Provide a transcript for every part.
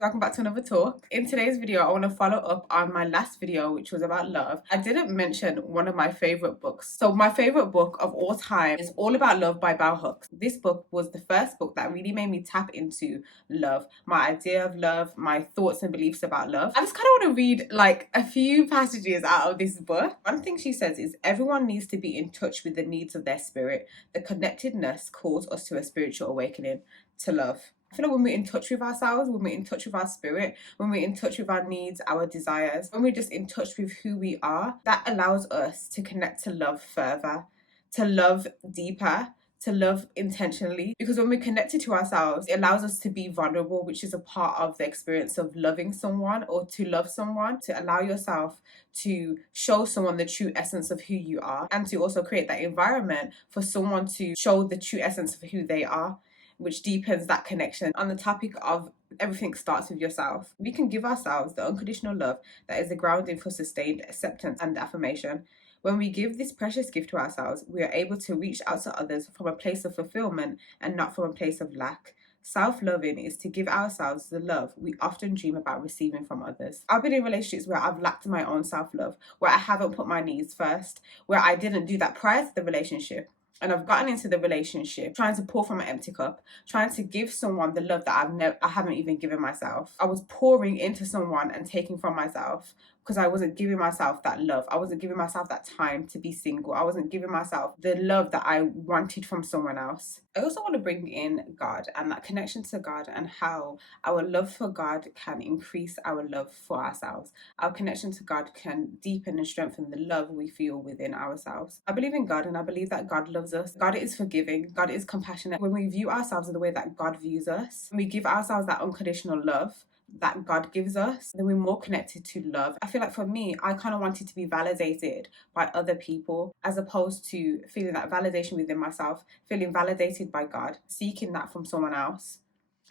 Welcome back to another talk. In today's video, I want to follow up on my last video, which was about love. I didn't mention one of my favorite books. So my favorite book of all time is All About Love by Bell Hooks. This book was the first book that really made me tap into love, my idea of love, my thoughts and beliefs about love. I just kind of want to read like a few passages out of this book. One thing she says is everyone needs to be in touch with the needs of their spirit. The connectedness calls us to a spiritual awakening, to love. I feel like when we're in touch with ourselves, when we're in touch with our spirit, when we're in touch with our needs, our desires, when we're just in touch with who we are, that allows us to connect to love further, to love deeper, to love intentionally. Because when we're connected to ourselves, it allows us to be vulnerable, which is a part of the experience of loving someone or to love someone, to allow yourself to show someone the true essence of who you are and to also create that environment for someone to show the true essence of who they are, which deepens that connection. On the topic of everything starts with yourself, we can give ourselves the unconditional love that is the grounding for sustained acceptance and affirmation. When we give this precious gift to ourselves, we are able to reach out to others from a place of fulfillment and not from a place of lack. Self-loving is to give ourselves the love we often dream about receiving from others. I've been in relationships where I've lacked my own self-love, where I haven't put my needs first, where I didn't do that prior to the relationship. And I've gotten into the relationship trying to pour from an empty cup, trying to give someone the love that I haven't even given myself. I was pouring into someone and taking from myself because I wasn't giving myself that love. I wasn't giving myself that time to be single. I wasn't giving myself the love that I wanted from someone else. I also want to bring in God and that connection to God and how our love for God can increase our love for ourselves. Our connection to God can deepen and strengthen the love we feel within ourselves. I believe in God and I believe that God loves us. God is forgiving. God is compassionate. When we view ourselves in the way that God views us, when we give ourselves that unconditional love that God gives us, then we're more connected to love. I feel like for me, I kind of wanted to be validated by other people as opposed to feeling that validation within myself, feeling validated by God, seeking that from someone else,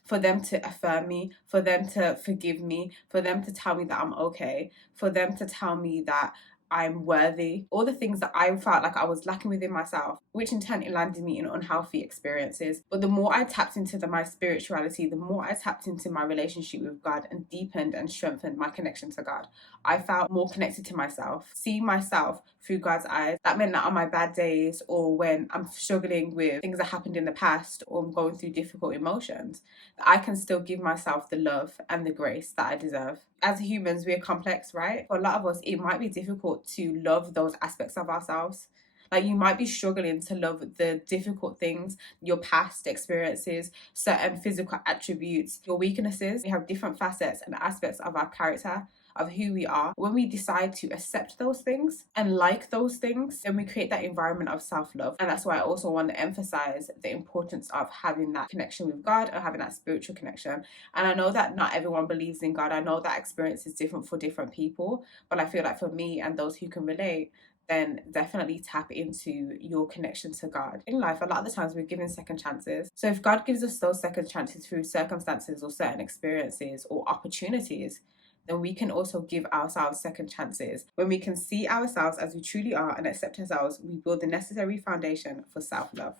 for them to affirm me, for them to forgive me, for them to tell me that I'm okay, for them to tell me that I'm worthy, all the things that I felt like I was lacking within myself, which in turn it landed me in unhealthy experiences. But the more I tapped into my spirituality, the more I tapped into my relationship with God and deepened and strengthened my connection to God, I felt more connected to myself, seeing myself through God's eyes. That meant that on my bad days or when I'm struggling with things that happened in the past or I'm going through difficult emotions, I can still give myself the love and the grace that I deserve. As humans, we're complex, right? For a lot of us, it might be difficult to love those aspects of ourselves. Like you might be struggling to love the difficult things, your past experiences, certain physical attributes, your weaknesses. We have different facets and aspects of our character, of who we are. When we decide to accept those things and like those things, then we create that environment of self-love. And that's why I also want to emphasize the importance of having that connection with God or having that spiritual connection. And I know that not everyone believes in God. I know that experience is different for different people, but I feel like for me and those who can relate, then definitely tap into your connection to God. In life, a lot of the times we're given second chances. So if God gives us those second chances through circumstances or certain experiences or opportunities, then we can also give ourselves second chances. When we can see ourselves as we truly are and accept ourselves, we build the necessary foundation for self-love.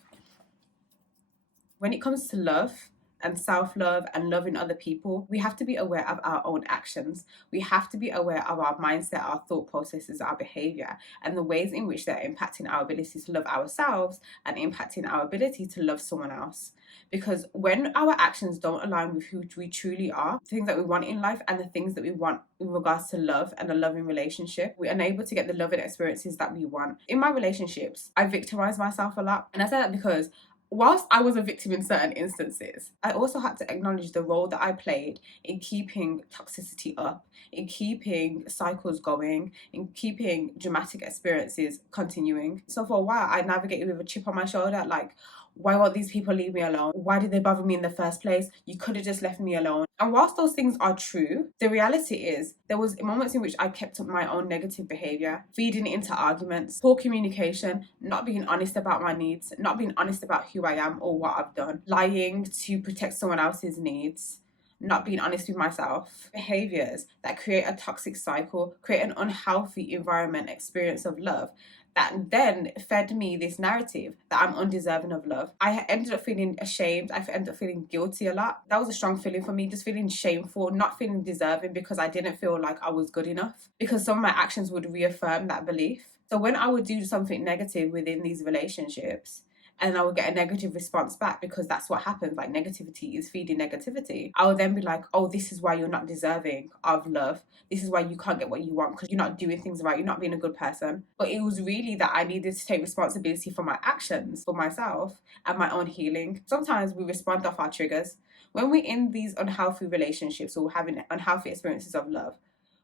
When it comes to love and self-love and loving other people, we have to be aware of our own actions. We have to be aware of our mindset, our thought processes, our behavior, and the ways in which they're impacting our ability to love ourselves and impacting our ability to love someone else. Because when our actions don't align with who we truly are, things that we want in life and the things that we want in regards to love and a loving relationship, we're unable to get the loving experiences that we want. In my relationships, I victimize myself a lot. And I say that because whilst I was a victim in certain instances, I also had to acknowledge the role that I played in keeping toxicity up, in keeping cycles going, in keeping dramatic experiences continuing. So for a while, I navigated with a chip on my shoulder, like, why won't these people leave me alone? Why did they bother me in the first place? You could have just left me alone. And whilst those things are true, the reality is there was moments in which I kept up my own negative behavior, feeding into arguments, poor communication, not being honest about my needs, not being honest about who I am or what I've done, lying to protect someone else's needs, not being honest with myself. Behaviors that create a toxic cycle, create an unhealthy environment, experience of love that then fed me this narrative that I'm undeserving of love. I ended up feeling ashamed. I ended up feeling guilty a lot. That was a strong feeling for me, just feeling shameful, not feeling deserving because I didn't feel like I was good enough, because some of my actions would reaffirm that belief. So when I would do something negative within these relationships, and I would get a negative response back, because that's what happens, like negativity is feeding negativity, I would then be like, oh, this is why you're not deserving of love. This is why you can't get what you want, because you're not doing things right, you're not being a good person. But it was really that I needed to take responsibility for my actions, for myself, and my own healing. Sometimes we respond off our triggers. When we're in these unhealthy relationships or having unhealthy experiences of love,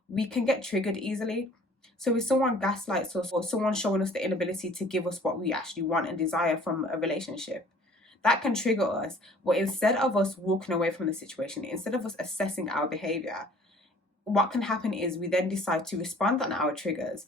we can get triggered easily. So if someone gaslights us, or someone showing us the inability to give us what we actually want and desire from a relationship, that can trigger us. But instead of us walking away from the situation, instead of us assessing our behavior, what can happen is we then decide to respond on our triggers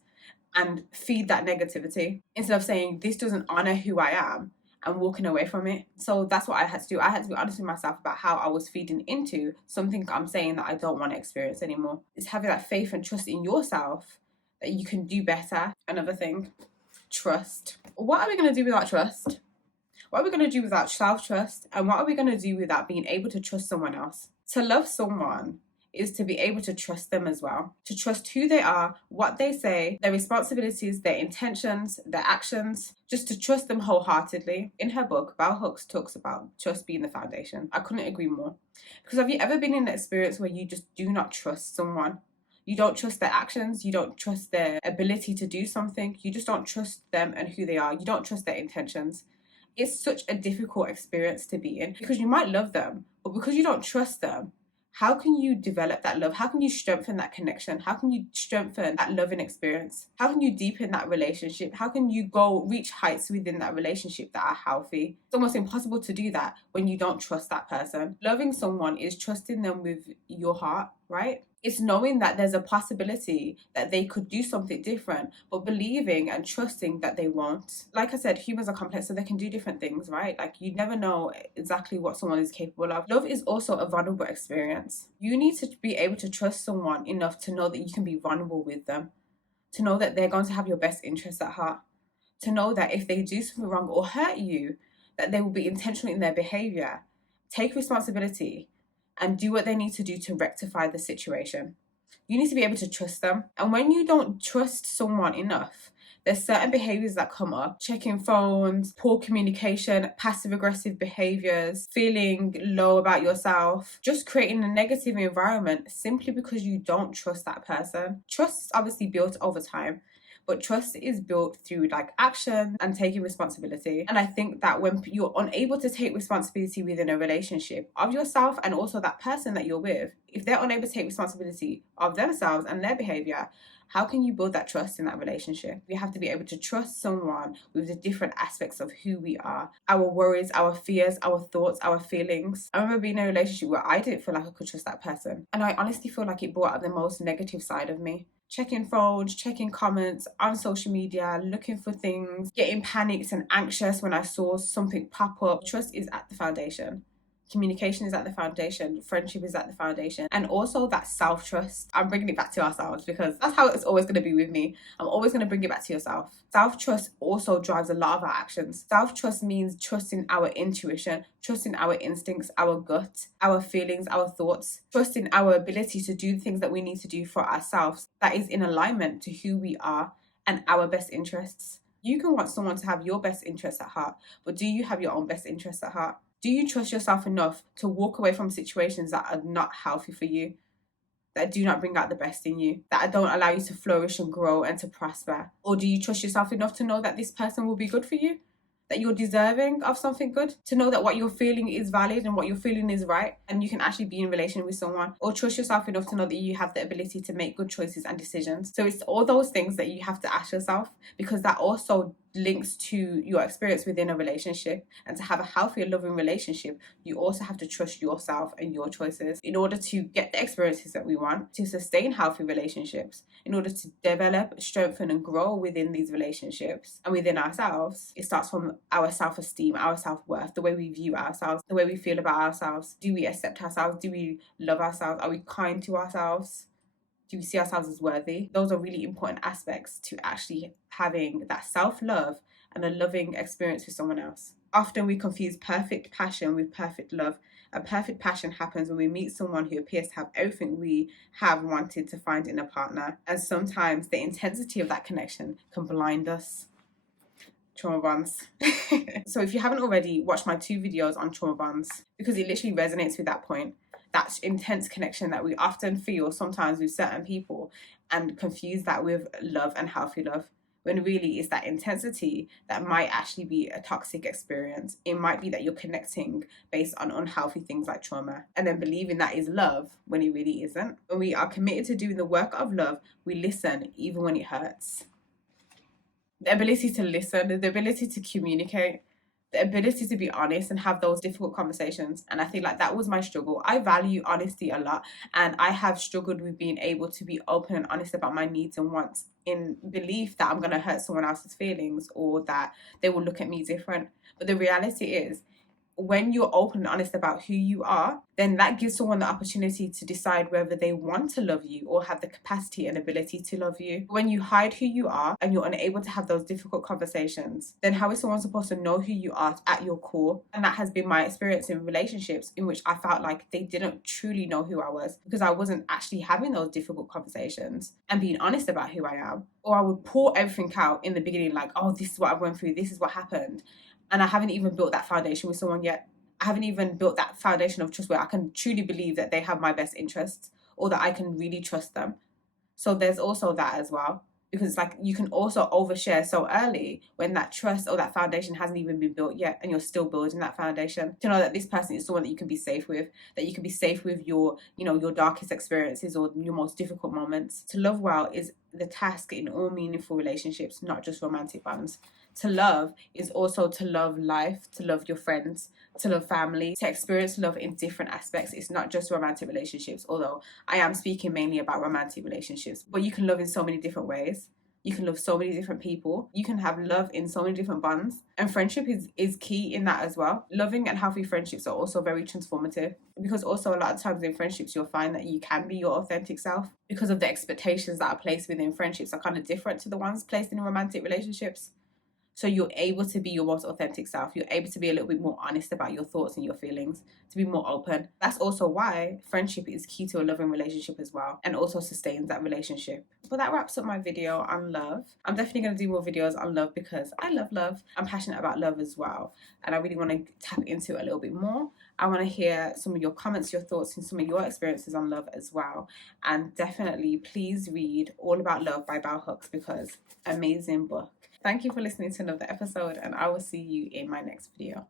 and feed that negativity, instead of saying, this doesn't honor who I am, and walking away from it. So that's what I had to do. I had to be honest with myself about how I was feeding into something I'm saying that I don't want to experience anymore. It's having that faith and trust in yourself that you can do better. Another thing, trust. What are we going to do without trust? What are we going to do without self-trust? And what are we going to do without being able to trust someone else? To love someone is to be able to trust them as well. To trust who they are, what they say, their responsibilities, their intentions, their actions. Just to trust them wholeheartedly. In her book, Bell Hooks talks about trust being the foundation. I couldn't agree more. Because have you ever been in an experience where you just do not trust someone? You don't trust their actions. You don't trust their ability to do something. You just don't trust them and who they are. You don't trust their intentions. It's such a difficult experience to be in, because you might love them, but because you don't trust them, how can you develop that love? How can you strengthen that connection? How can you strengthen that loving experience? How can you deepen that relationship? How can you reach heights within that relationship that are healthy? It's almost impossible to do that when you don't trust that person. Loving someone is trusting them with your heart, right? It's knowing that there's a possibility that they could do something different, but believing and trusting that they won't. Like I said, humans are complex, so they can do different things, right? Like, you never know exactly what someone is capable of. Love is also a vulnerable experience. You need to be able to trust someone enough to know that you can be vulnerable with them, to know that they're going to have your best interests at heart, to know that if they do something wrong or hurt you, that they will be intentional in their behavior, take responsibility, and do what they need to do to rectify the situation. You need to be able to trust them. And when you don't trust someone enough, there's certain behaviors that come up: checking phones, poor communication, passive aggressive behaviors, feeling low about yourself, just creating a negative environment simply because you don't trust that person. Trust is obviously built over time, but trust is built through like action and taking responsibility. And I think that when you're unable to take responsibility within a relationship of yourself and also that person that you're with, if they're unable to take responsibility of themselves and their behavior, how can you build that trust in that relationship? We have to be able to trust someone with the different aspects of who we are, our worries, our fears, our thoughts, our feelings. I remember being in a relationship where I didn't feel like I could trust that person. And I honestly feel like it brought out the most negative side of me. Checking phones, checking comments on social media, looking for things, getting panicked and anxious when I saw something pop up. Trust is at the foundation. Communication is at the foundation. Friendship is at the foundation. And also that self-trust. I'm bringing it back to ourselves because that's how it's always going to be with me. I'm always going to bring it back to yourself. Self-trust also drives a lot of our actions. Self-trust means trusting our intuition, trusting our instincts, our gut, our feelings, our thoughts, trusting our ability to do things that we need to do for ourselves that is in alignment to who we are and our best interests. You can want someone to have your best interests at heart, but do you have your own best interests at heart? Do you trust yourself enough to walk away from situations that are not healthy for you, that do not bring out the best in you, that don't allow you to flourish and grow and to prosper? Or do you trust yourself enough to know that this person will be good for you, that you're deserving of something good, to know that what you're feeling is valid and what you're feeling is right, and you can actually be in relation with someone? Or trust yourself enough to know that you have the ability to make good choices and decisions? So it's all those things that you have to ask yourself, because that also links to your experience within a relationship. And to have a healthier, loving relationship, you also have to trust yourself and your choices in order to get the experiences that we want, to sustain healthy relationships, in order to develop, strengthen and grow within these relationships and within ourselves. It starts from our self-esteem, our self-worth, the way we view ourselves, the way we feel about ourselves. Do we accept ourselves? Do we love ourselves? Are we kind to ourselves? Do we see ourselves as worthy? Those are really important aspects to actually having that self-love and a loving experience with someone else. Often we confuse perfect passion with perfect love. A perfect passion happens when we meet someone who appears to have everything we have wanted to find in a partner. And sometimes the intensity of that connection can blind us. Trauma bonds. So if you haven't already, watch my 2 videos on trauma bonds, because it literally resonates with that point. That intense connection that we often feel sometimes with certain people and confuse that with love and healthy love, when really it's that intensity that might actually be a toxic experience. It might be that you're connecting based on unhealthy things like trauma, and then believing that is love when it really isn't. When we are committed to doing the work of love, we listen even when it hurts. The ability to listen, the ability to communicate, the ability to be honest and have those difficult conversations. And I think like that was my struggle. I value honesty a lot, and I have struggled with being able to be open and honest about my needs and wants, in belief that I'm going to hurt someone else's feelings or that they will look at me different. But the reality is, when you're open and honest about who you are, then that gives someone the opportunity to decide whether they want to love you or have the capacity and ability to love you. When you hide who you are and you're unable to have those difficult conversations, then how is someone supposed to know who you are at your core? And that has been my experience in relationships in which I felt like they didn't truly know who I was, because I wasn't actually having those difficult conversations and being honest about who I am. Or I would pour everything out in the beginning, like, oh, this is what I went through, this is what happened. And I haven't even built that foundation with someone yet. I haven't even built that foundation of trust where I can truly believe that they have my best interests or that I can really trust them. So there's also that as well, because it's like you can also overshare so early when that trust or that foundation hasn't even been built yet, and you're still building that foundation, to know that this person is someone that you can be safe with, that you can be safe with your, your darkest experiences or your most difficult moments. To love well is the task in all meaningful relationships, not just romantic bonds. To love is also to love life, to love your friends, to love family, to experience love in different aspects. It's not just romantic relationships, although I am speaking mainly about romantic relationships. But you can love in so many different ways. You can love so many different people. You can have love in so many different bonds. And friendship is key in that as well. Loving and healthy friendships are also very transformative, because also a lot of times in friendships you'll find that you can be your authentic self, because of the expectations that are placed within friendships are kind of different to the ones placed in romantic relationships. So you're able to be your most authentic self. You're able to be a little bit more honest about your thoughts and your feelings, to be more open. That's also why friendship is key to a loving relationship as well, and also sustains that relationship. But that wraps up my video on love. I'm definitely going to do more videos on love because I love love. I'm passionate about love as well, and I really want to tap into it a little bit more. I want to hear some of your comments, your thoughts, and some of your experiences on love as well. And definitely please read All About Love by Bell Hooks, because amazing book. Thank you for listening to another episode, and I will see you in my next video.